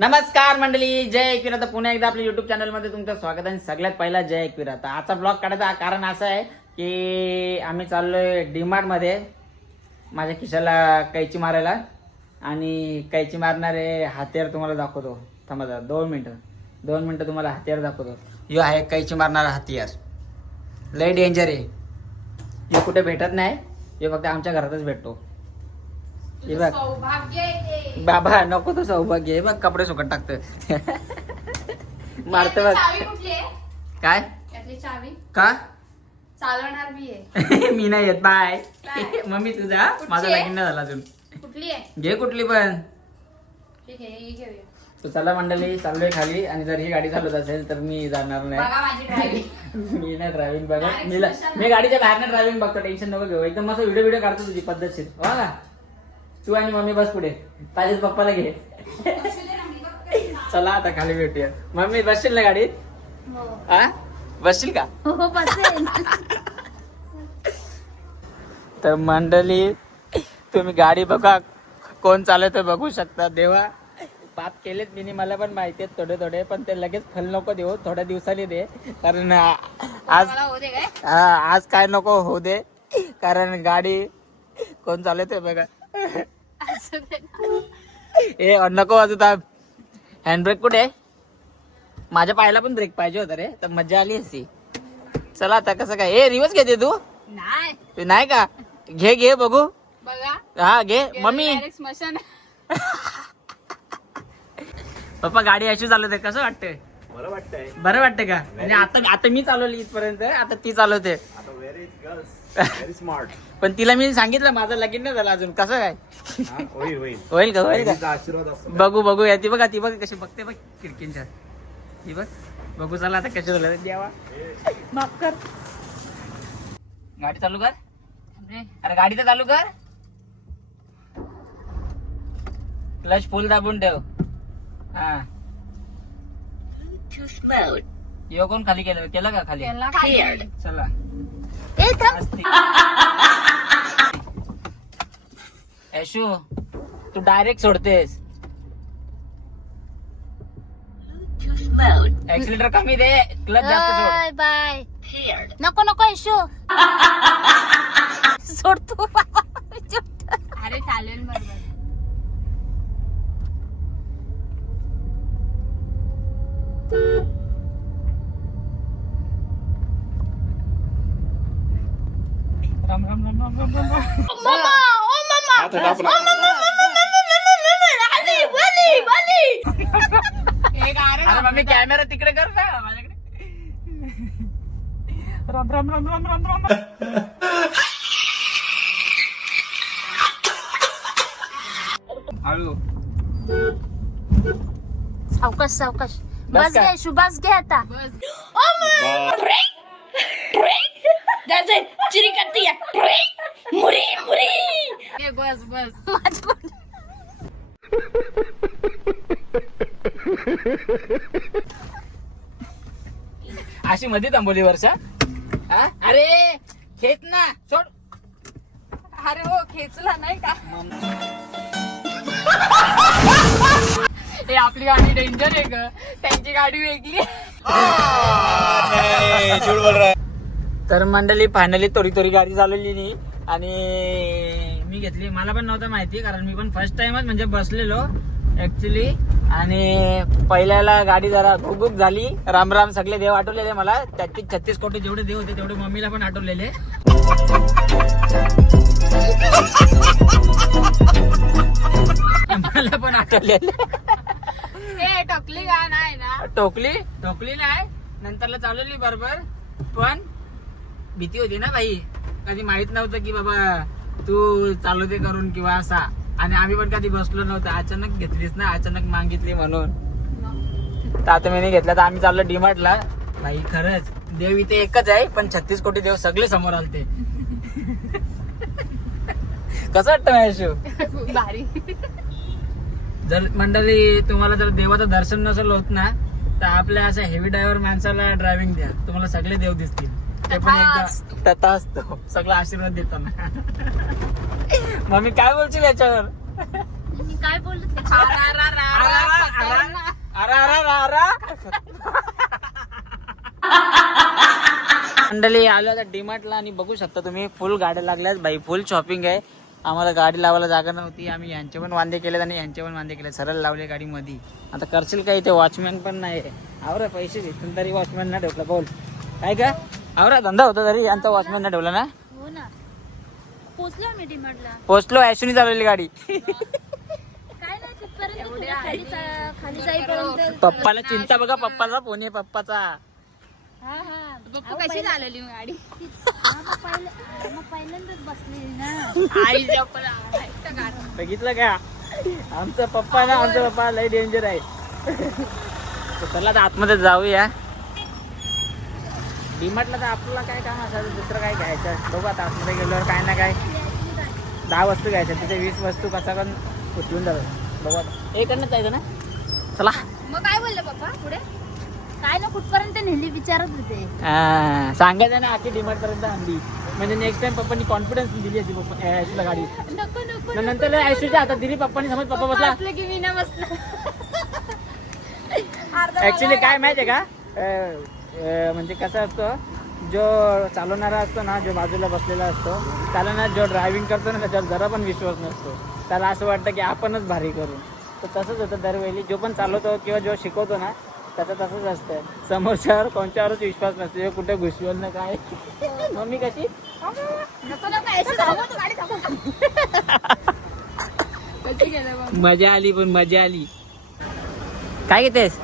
नमस्कार मंडळी जय एकवीर आता पुन्हा एकदा आपल्या युट्यूब चॅनलमध्ये तुमचं स्वागत आणि सगळ्यात पहिला जय एकवीर आता आजचा ब्लॉग काढायचा कारण असं आहे की आम्ही चाललोय डीमार्टमध्ये माझ्या खिशाला कैची मारायला. आणि कैची मारणारे हत्यार तुम्हाला दाखवतो. थांबा दोन मिनिटं. दोन मिनिटं तुम्हाला हत्यार दाखवतो. यो आहे कैची मारणारा हत्यार. लय डेंजर आहे. हे कुठे भेटत नाही. हे फक्त आमच्या घरातच भेटतो. हे बघ. बाबा नको तो सौभाग्य. हे बघ कपडे सुकट टाकत मारत बघ. काय? का? चालवणार बी आहे. मी नाही येत. बाय? मम्मी तुझा माझा? लगीन नाही झाला अजून. कुठली घे कुठली पण. तू चला मंडळी चाललोय खाली. आणि जर ही गाडी चालवत असेल तर मी जाणार नाही. बघा मी नाही ड्रायव्हिंग Direct मी. मी गाडीच्या बाहेर ड्रायव्हिंग बघतो. टेन्शन नको घेऊ. एकदम मस्त व्हिडिओ व्हिडिओ काढतो तुझी पद्धतशीर. तू आणि मम्मी बस पुढे. पाहिजे पप्पाला घे. चला आता खाली भेटूया. मम्मी बसशील ना गाडीत? हा. बसशील का? हो बसेल तर मंडळी तुम्ही गाडी बघा. कोण चालत बघू शकता. देवा पाप केलेत मी मला पण माहिती आहेत थोडे थोडे पण ते लगेच फल नको देऊ. थोड्या दिवसांनी दे. कारण आज हा, आज काय नको होऊ दे. कारण गाडी कोण चालत आहे बघा. ते. ए नको वाजवता हँडब्रेक कुठे? माझ्या पायाला पण ब्रेक पाहिजे होता रे तर मजा आली असती चला आता कसं काय? ए रिवर्स घेते तू नाही. तू नाही का? घे घे बघू. बघा. हा घे. मम्मी. स्मशान पप्पा गाडी अशी चालवते कसं वाटतंय? वाटतंय. बरं वाटतंय का? म्हणजे आता आता मी चालवली इथपर्यंत आता ती चालवते. आता व्हेरी गर्ल्स व्हेरी स्मार्ट पण तिला मी सांगितलं माझं लगीन नाही झालं अजून. कसं काय? होईल होईल. होईल का होईल का? बहिणीचा आशीर्वाद असतो बघू बघू या. ती बघा ती बघ कशी बघते बघ खिडकींच्या. ती बघ. बघू चला आता कशी झालं. द्यावा माफ कर. गाडी चालू कर. अरे गाडी तर चालू कर. क्लच फुल दाबून ठेव. हा. यो कोण खाली केलं? केलं का खाली? त्याला खाली. चला. ए, थांब. तू डायरेक्ट सोडतेस. ऍक्सिलेटर कमी दे. क्लच जास्त सोड. Bye bye. नको नको यशो सोड तू. मम्मी कॅमेरा तिकडे कर ना माझ्याकडे. राम राम राम राम राम राम हळू सावकाश सावकाश. बस बस का? घे सुभाष घे आता. बस बस अशी मध्ये थांबवली वर्षा. हा? अरे खेच ना. सोड. अरे हो खेचला नाही का? हे आपली गाडी डेंजर आहे ग. त्यांची गाडी वेगळी. तर मंडळी फायनली थोडी थोडी गाडी चालवली नी. आणि मी घेतली. मला पण नव्हतं माहिती कारण मी पण फर्स्ट टाइमच म्हणजे बसलेलो ऍक्च्युली आणि पहिल्याला गाडी जरा भुक झाली. राम राम सगळे देव आठवलेले मला. तेहतीस छत्तीस कोटी जेवढे देव होते तेवढे मम्मीला पण आठवलेले. मला पण आठवलेले. टकली का नाही ना? टोकली? टोकली नाही. नंतरला चालवली बरोबर. पण भीती होती ना भाई कधी माहीत नव्हतं की बाबा तू चालवते करून किंवा असा. आणि आम्ही पण कधी बसलो नव्हतं. अचानक घेतलीस ना? अचानक मागितली म्हणून. तर आता मी घेतला तर आम्ही चाललो डीमार्टला. भाई खरंच. देव इथे एकच आहे पण छत्तीस कोटी देव सगळे समोर आलते. कसं वाटतं भारी. जर मंडळी तुम्हाला जर देवाचं दर्शन नसेल होत ना तर आपल्या अशा हेवी ड्रायव्हर माणसाला ड्रायव्हिंग द्या. तुम्हाला सगळे देव दिसतील. ते पण एकदा तथास्तु. तथास्तु सगळं आशीर्वाद देताना मम्मी काय बोलशील याच्यावर? मी काय बोलत मंडळी आलो आता डीमार्टला आणि बघू शकता तुम्ही फुल गाड्या लागल्यात. भाई फुल शॉपिंग आहे. आम्हाला गाडी लावायला जागा नव्हती. आम्ही यांचे पण वांदे केलेत आणि यांचे पण वांदे केले सरळ लावले गाडी मध्ये आता करशील काय इथे? वॉचमॅन पण नाही आवरा पैसे देतील तरी वॉचमॅन ना ठेवला. बोल. काय का आवरा धंदा होता तरी यांचा वॉचमॅन ना ठेवला ना? हो ना. पोचलो डिमांडला पोचलो ऍशुनी चालवली गाडी. काय नाही तिथपर्यंत तुला खाली जा- खाली जाईपर्यंत. पप्पाला चिंता बघा पप्पाचा फोन आहे पप्पाचा. हा हा. पप्पू कशी चालवली मग गाडी? हा, मग पहिलं- हा, मग पहिल्यांदाच बसली ना. आई जपल ऐकतं का? बघितलं का? आमचा पप्पा ना आमचा पप्पा लय डेंजर आहे. तर चला आता आतमध्ये जाऊया. डीमार्टला तर आपल्याला काय काम असायचं दुसरं काय घ्यायचं? बघू आता आतमध्ये गेल्यावर काय ना काय दहा वस्तू घ्यायच्या तिथे वीस वस्तू कसा पण उचलून जातात बघू आता. एक जायचं ना चला. मग काय बोलले पप्पा पुढे? काय ना कुठपर्यंत नेली विचारत होते. सांगायचं ना आखी डीमार्ट पर्यंत आणली. म्हणजे नेक्स्ट टाइम पप्पानी कॉन्फिडन्स दिली होती पप्पा ऍशूला गाडी. नको नको नंतर ऍशूच्या हातात दिली पप्पानी समज पप्पा बसला. की मी ना बसला ऍक्च्युली काय माहितीये का? म्हणजे कसं असतं जो चालवणारा असतो ना जो बाजूला बसलेला असतो त्याला ना जो ड्रायव्हिंग करतो ना त्याच्यावर जरा पण विश्वास नसतो. त्याला असं वाटतं की आपणच भारी करू तर तसंच होतं दरवेळी. जो पण चालवतो किंवा जो शिकवतो ना त्याचं तसंच असतं. समोरच्यावर कोणत्यावरच विश्वास नसतो. जो कुठे घुसवल ना काय? मम्मी कशी? मजा आली पण मजा आली. काय घेतेस?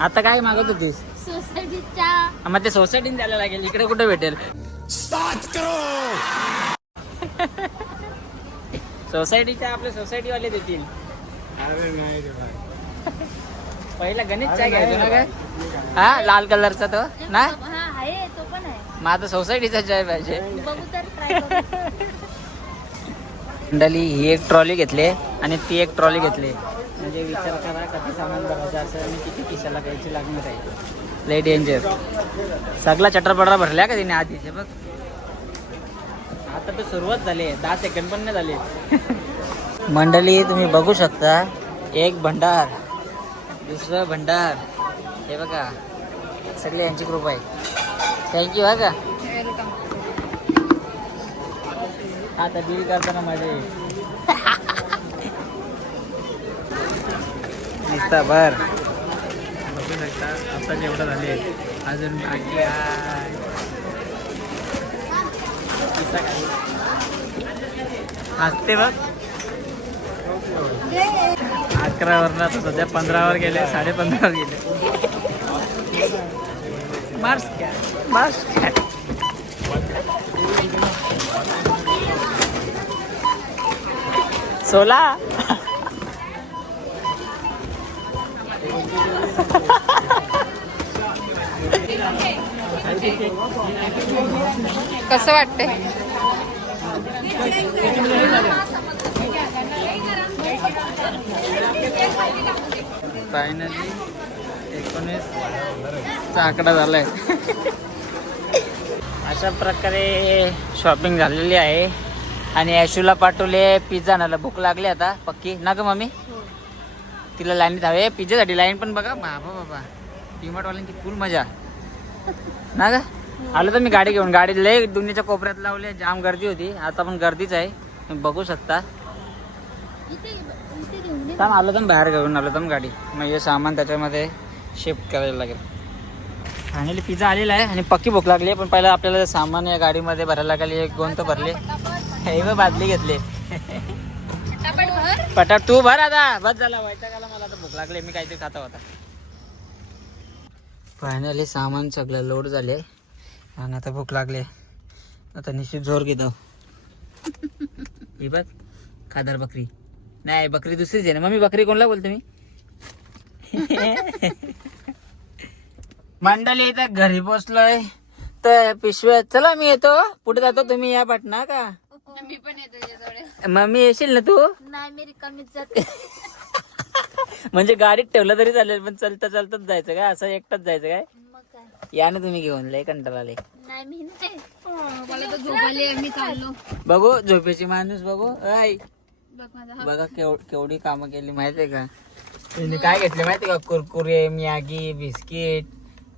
आता काय मागत होतीस? सोसायटीच्या. मग ते सोसायटीने द्यायला लागेल. इकडे कुठे भेटेल? सोसायटीच्या आपल्या सोसायटी वाले देतील. पहिला गणेश चाय घ्यायचो ना काय? हा लाल कलरचा तो? ना हा आहे तो पण आहे. मग आता सोसायटीचा चाय पाहिजे. बघू तर ट्राय करू. मंडळी ही एक ट्रॉली घेतली आणि ती एक ट्रॉली घेतली. म्हणजे विचार करा किती सामान भरायचं असं आणि किती किशाला घ्यायची लागणार आहे. लय डेंजर सगळा चटरपटरा भरल्या का तिने आधीचे बघ. आता तर सुरुवात झाली आहे. दहा सेकंड पण नाही झाले. मंडळी तुम्ही बघू शकता एक भंडार दुसरं भंडार. हे बघा सगळे यांची कृपा आहे. थँक्यू हा का? आता डील करताना माझे. नुसता बर बघू शकता आता जेवढं झाले. अजून बाकी हसते बघ. अकरा वरनं सध्या पंधरावर गेले साडे पंधरावर गेले. मार्क्स क्या सोला. कसं वाटतंय? फायनली एकोणीस चा आकडा झालाय. अशा प्रकारे शॉपिंग झालेली आहे. आणि ॲशूला पाठवले पिझ्झा आणायला भूक लागली आता. पक्की? ना ग मम्मी? तिला लाईनीत हवे पिझ्झासाठी लाईन पण बघा. बाबा बाबा. डीमार्टवाल्यांची फुल मजा. ना ग? आलो तर मी गाडी घेऊन. गाडी लय दुनियाच्या कोपऱ्यात लावली जाम गर्दी होती. आता पण गर्दीच आहे. तुम्ही बघू शकता. छान आलो तर बाहेर घेऊन आलो तर गाडी. म्हणजे सामान त्याच्यामध्ये शिफ्ट करायला लागेल. फायनली पिझ्झा आलेला आहे. आणि पक्की भूक लागली आहे. पण पहिला आपल्याला सामान या गाडीमध्ये भरायला लागले. एक दोन भरले? हे बादली घेतली. पटा तू भर आता. बस झाला वैतागाला मला आता भूक लागली मी काहीतरी खाता होता. फायनली सामान सगळं लोड झाले आणि आता भूक लागले. आता निश्चित जोर घेतो. ही बघ खादर बकरी. नाही बकरी दुसरीच आहे ना. मम्मी बकरी कोणला बोलते मी? मंडळी इथं घरी पोचलोय. तर पिशव्या चला मी येतो. पुढे जातो. तुम्ही या पटना का? मी पण येतो तुझ्याजवळ. मम्मी येशील ना तू? नाही मी रिकामीच जाते. म्हणजे गाडीत ठेवलं तरी चालेल पण चलता चलताच जायचं काय? असं एकटाच जायचं काय? मग काय? या ना तुम्ही घेऊन लय कंटाळा आले नाही मी नाही. मला तर झोप आली मी चाललो. बघू झोपेची माणूस बघू. ऐ बघ माझा बघा केव केवढी कामं केली माहितीये का? तिने काय घेतले माहिती का? कुरकुरे मॅगी बिस्किट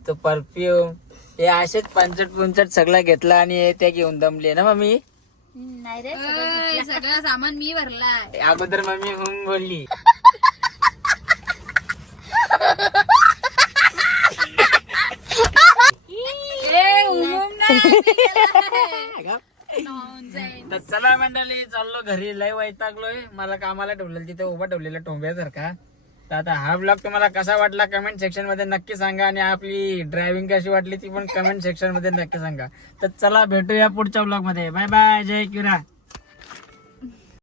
तो परफ्यूम. हे असेच पंचट पुंचट सगळं घेतलं आणि हे ते घेऊन दमले ना मम्मी? नाही रे अय, सगळं सामान मी भरलाय. अगोदर मम्मी हून बोलली. ए, उमूम नाही, मी केलंय. Nonsense. तर चला मंडळी चाललो घरी लय वैतागलोय. मला कामाला ठेवलेलं तिथे उभा ठेवलेलं टोंब्यासारखा. तर आता हा ब्लॉग तुम्हाला कसा वाटला कमेंट सेक्शनमध्ये नक्की सांगा आणि आपली ड्रायव्हिंग कशी वाटली ती पण कमेंट सेक्शनमध्ये नक्की सांगा. तर चला भेटूया पुढच्या ब्लॉगमध्ये. बाय बाय जय किरा.